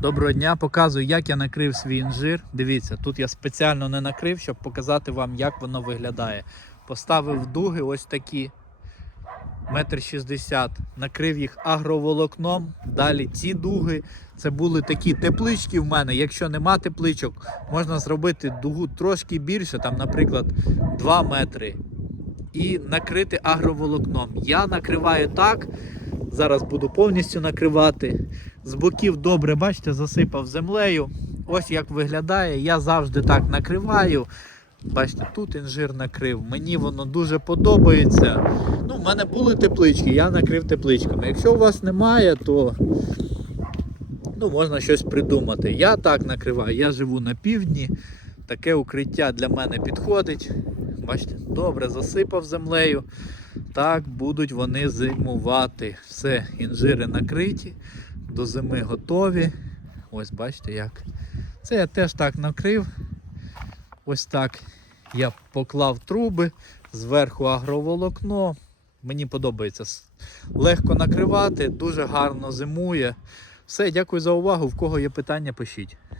Доброго дня, показую, як я накрив свій інжир. Дивіться, тут я спеціально не накрив, щоб показати вам, як воно виглядає. Поставив дуги ось такі, метр шістдесят, накрив їх агроволокном. Далі ці дуги. Це були такі теплички в мене. Якщо нема тепличок, можна зробити дугу трошки більше, там, наприклад, 2 метри. І накрити агроволокном. Я накриваю так. Зараз буду повністю накривати. З боків добре, бачите, засипав землею. Ось як виглядає. Я завжди так накриваю. Бачите, тут інжир накрив. Мені воно дуже подобається. Ну, в мене були теплички, я накрив тепличками. Якщо у вас немає, то ну, можна щось придумати. Я так накриваю, я живу на півдні. Таке укриття для мене підходить. Бачите, добре засипав землею. Так будуть вони зимувати. Все, інжири накриті, до зими готові. Ось бачите як. Це я теж так накрив. Ось так я поклав труби, зверху агроволокно. Мені подобається легко накривати, дуже гарно зимує. Все, дякую за увагу. В кого є питання, пишіть.